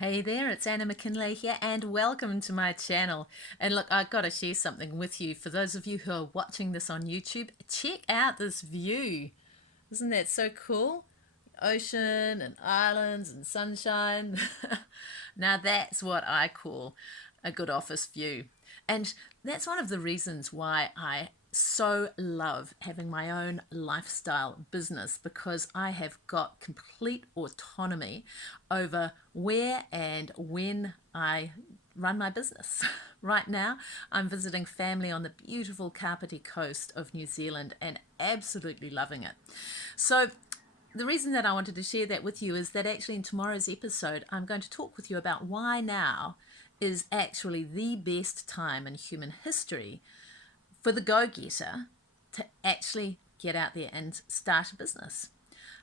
Hey there, it's Anna McKinley here, and welcome to my channel. And look, I've got to share something with you. For those of you who are watching this on YouTube, check out this view. Isn't that so cool? Ocean and islands and sunshine. Now that's what I call a good office view. And that's one of the reasons why I so love having my own lifestyle business, because I have got complete autonomy over where and when I run my business. Right now, I'm visiting family on the beautiful Kapiti coast of New Zealand and absolutely loving it. So, the reason that I wanted to share that with you is that actually in tomorrow's episode, I'm going to talk with you about why now is actually the best time in human history for the go-getter to actually get out there and start a business.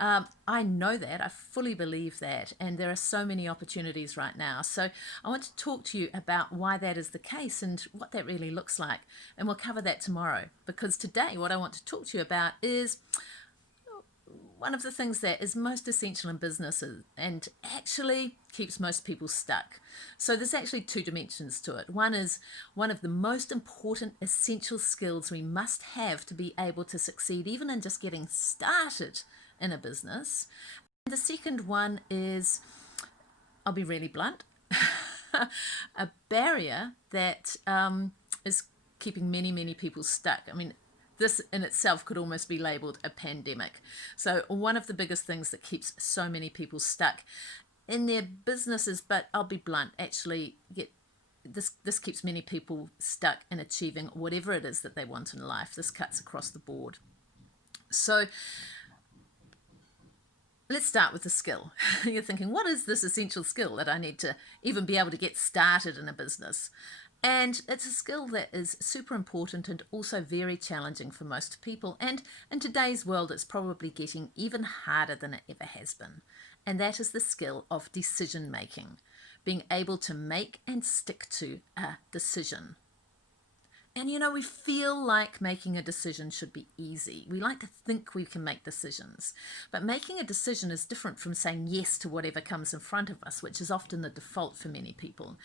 I know that, I fully believe that, and there are so many opportunities right now. So I want to talk to you about why that is the case and what that really looks like. And we'll cover that tomorrow, because today what I want to talk to you about is one of the things that is most essential in businesses and actually keeps most people stuck. So there's actually two dimensions to it. One is one of the most important essential skills we must have to be able to succeed even in just getting started in a business. And the second one is, I'll be really blunt, a barrier that is keeping many people stuck. I mean, this in itself could almost be labeled a pandemic. So one of the biggest things that keeps so many people stuck in their businesses, but I'll be blunt, actually this keeps many people stuck in achieving whatever it is that they want in life. This cuts across the board. So let's start with the skill. You're thinking, what is this essential skill that I need to even be able to get started in a business? And it's a skill that is super important and also very challenging for most people. And in today's world, it's probably getting even harder than it ever has been. And that is the skill of decision making, being able to make and stick to a decision. And you know, we feel like making a decision should be easy. We like to think we can make decisions. But making a decision is different from saying yes to whatever comes in front of us, which is often the default for many people.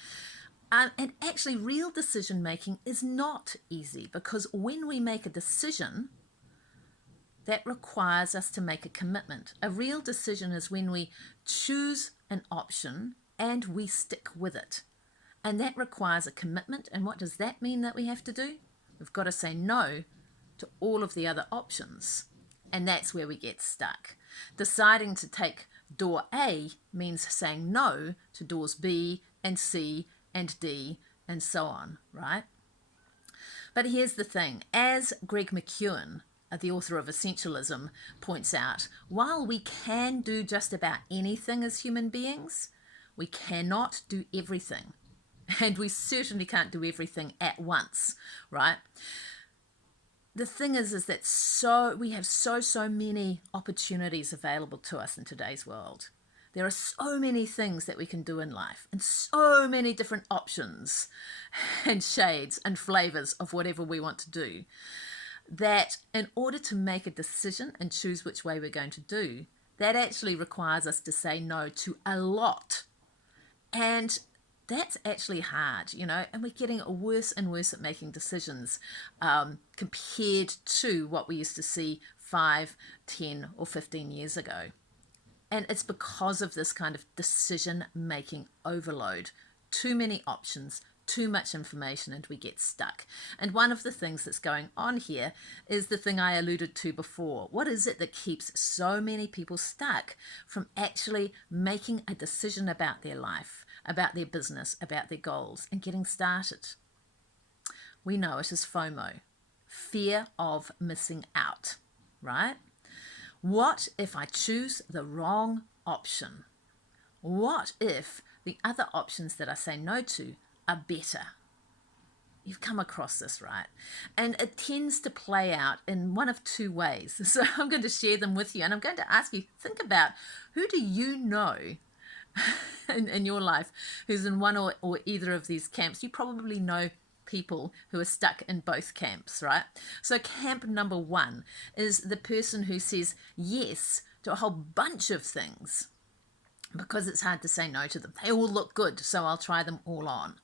And actually, real decision making is not easy, because when we make a decision, that requires us to make a commitment. A real decision is when we choose an option and we stick with it. And that requires a commitment. And what does that mean that we have to do? We've got to say no to all of the other options. And that's where we get stuck. Deciding to take door A means saying no to doors B and C and D and so on, right? But here's the thing. As Greg McKeown, the author of Essentialism, points out, while we can do just about anything as human beings, we cannot do everything. And we certainly can't do everything at once, right? The thing is that we have so many opportunities available to us in today's world. There are so many things that we can do in life, and so many different options and shades and flavors of whatever we want to do, that in order to make a decision and choose which way we're going to do, that actually requires us to say no to a lot. And that's actually hard, you know, and we're getting worse and worse at making decisions compared to what we used to see 5, 10, or 15 years ago. And it's because of this kind of decision-making overload. Too many options, too much information, and we get stuck. And one of the things that's going on here is the thing I alluded to before. What is it that keeps so many people stuck from actually making a decision about their life, about their business, about their goals, and getting started? We know it as FOMO, fear of missing out, right? What if I choose the wrong option? What if the other options that I say no to are better? You've come across this, right? And it tends to play out in one of two ways. So I'm going to share them with you, and I'm going to ask you, think about, who do you know in your life who's in one or either of these camps? You probably know people who are stuck in both camps, right? So camp number one is the person who says yes to a whole bunch of things, because it's hard to say no to them. They all look good, so I'll try them all on.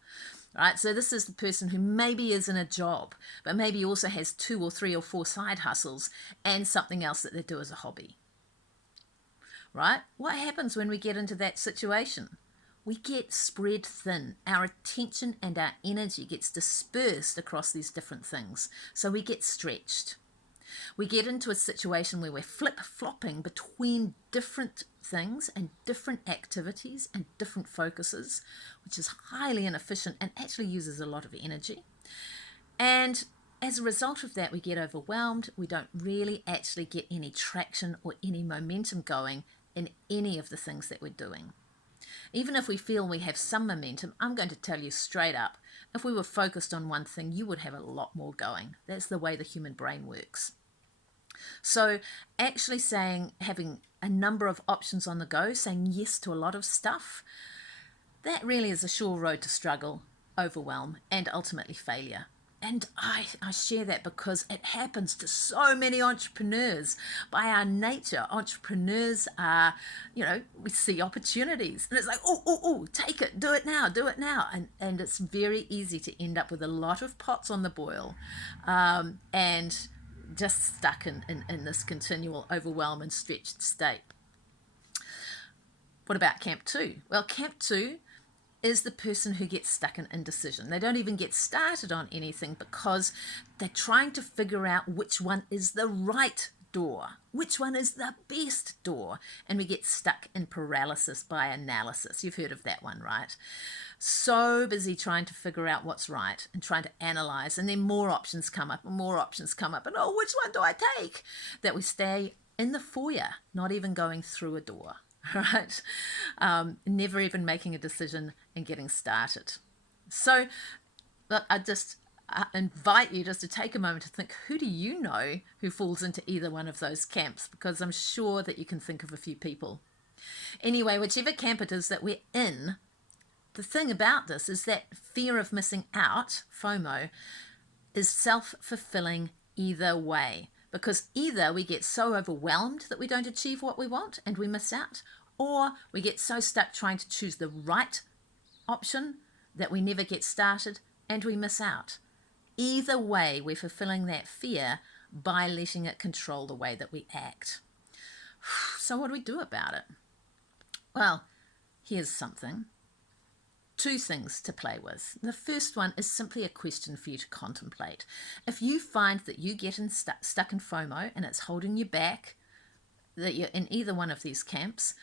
Right? So this is the person who maybe is in a job, but maybe also has 2 or 3 or 4 side hustles and something else that they do as a hobby. Right? What happens when we get into that situation? We get spread thin. Our attention and our energy gets dispersed across these different things. So we get stretched. We get into a situation where we're flip-flopping between different things and different activities and different focuses, which is highly inefficient and actually uses a lot of energy. And as a result of that, we get overwhelmed. We don't really actually get any traction or any momentum going in any of the things that we're doing. Even if we feel we have some momentum, I'm going to tell you straight up, if we were focused on one thing, you would have a lot more going. That's the way the human brain works. So actually having a number of options on the go, saying yes to a lot of stuff, that really is a sure road to struggle, overwhelm, and ultimately failure. And I share that because it happens to so many entrepreneurs. By our nature, entrepreneurs are, we see opportunities. And it's like, take it, do it now. And it's very easy to end up with a lot of pots on the boil and just stuck in this continual overwhelm and stretched state. What about camp 2? Well, camp 2 is the person who gets stuck in indecision. They don't even get started on anything because they're trying to figure out which one is the right door, which one is the best door, and we get stuck in paralysis by analysis. You've heard of that one, right? So busy trying to figure out what's right and trying to analyze, and then more options come up, and which one do I take? That we stay in the foyer, not even going through a door. Right? Never even making a decision and getting started. So look, I invite you just to take a moment to think, who do you know who falls into either one of those camps? Because I'm sure that you can think of a few people. Anyway, whichever camp it is that we're in, the thing about this is that fear of missing out, FOMO, is self-fulfilling either way. Because either we get so overwhelmed that we don't achieve what we want and we miss out, or we get so stuck trying to choose the right option that we never get started and we miss out. Either way, we're fulfilling that fear by letting it control the way that we act. So what do we do about it? Well, here's something. 2 things to play with. The first one is simply a question for you to contemplate. If you find that you get stuck in FOMO and it's holding you back, that you're in either one of these camps,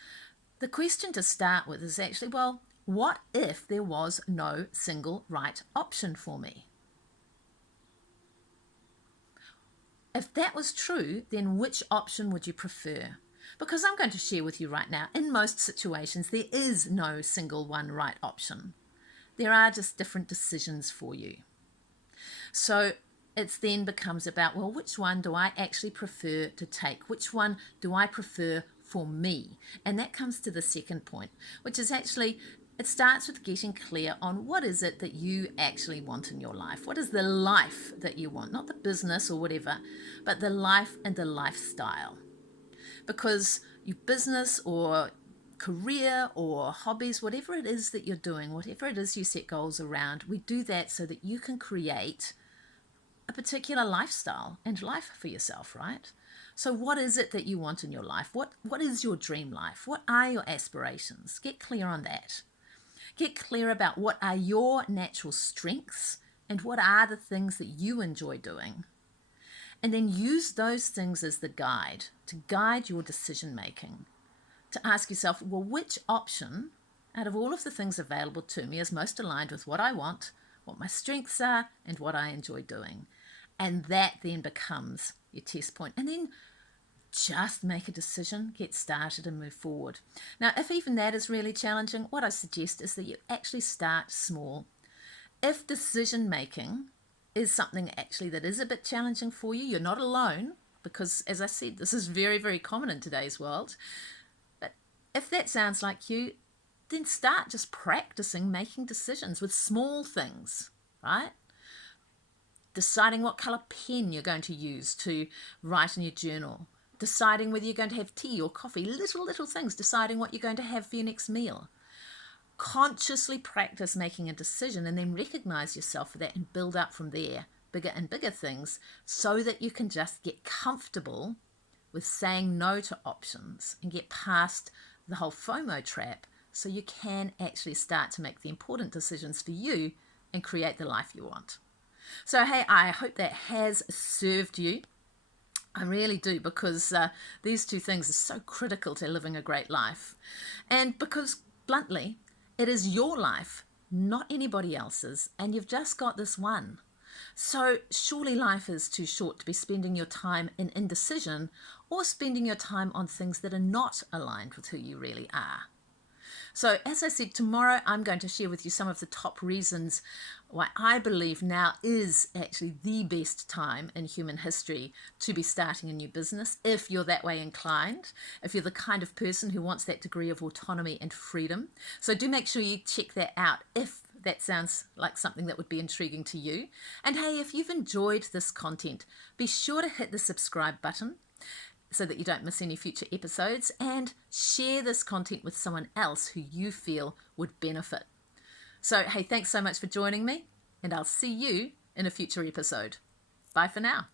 the question to start with is actually, well, what if there was no single right option for me? If that was true, then which option would you prefer? Because I'm going to share with you right now, in most situations, there is no single one right option. There are just different decisions for you. So it then becomes about, well, which one do I actually prefer to take? Which one do I prefer for me? And that comes to the second point, which is actually, it starts with getting clear on what is it that you actually want in your life. What is the life that you want? Not the business or whatever, but the life and the lifestyle. Because your business or career or hobbies, whatever it is that you're doing, whatever it is you set goals around, we do that so that you can create a particular lifestyle and life for yourself, right? So what is it that you want in your life? What is your dream life? What are your aspirations? Get clear on that. Get clear about what are your natural strengths and what are the things that you enjoy doing. And then use those things as the guide to guide your decision making. To ask yourself, well, which option out of all of the things available to me is most aligned with what I want, what my strengths are, and what I enjoy doing? And that then becomes your test point. And then just make a decision, get started, and move forward. Now, if even that is really challenging, what I suggest is that you actually start small. If decision making is something actually that is a bit challenging for you, you're not alone, because as I said, this is very, very common in today's world. But if that sounds like you, then start just practicing making decisions with small things, right? Deciding what color pen you're going to use to write in your journal, deciding whether you're going to have tea or coffee, little things, deciding what you're going to have for your next meal. Consciously practice making a decision and then recognize yourself for that and build up from there, bigger and bigger things, so that you can just get comfortable with saying no to options and get past the whole FOMO trap, so you can actually start to make the important decisions for you and create the life you want. So hey, I hope that has served you. I really do, because these two things are so critical to living a great life. And because, bluntly, it is your life, not anybody else's, and you've just got this one. So surely life is too short to be spending your time in indecision or spending your time on things that are not aligned with who you really are. So as I said, tomorrow I'm going to share with you some of the top reasons why I believe now is actually the best time in human history to be starting a new business, if you're that way inclined, if you're the kind of person who wants that degree of autonomy and freedom. So do make sure you check that out if that sounds like something that would be intriguing to you. And hey, if you've enjoyed this content, be sure to hit the subscribe button so that you don't miss any future episodes, and share this content with someone else who you feel would benefit. So hey, thanks so much for joining me, and I'll see you in a future episode. Bye for now.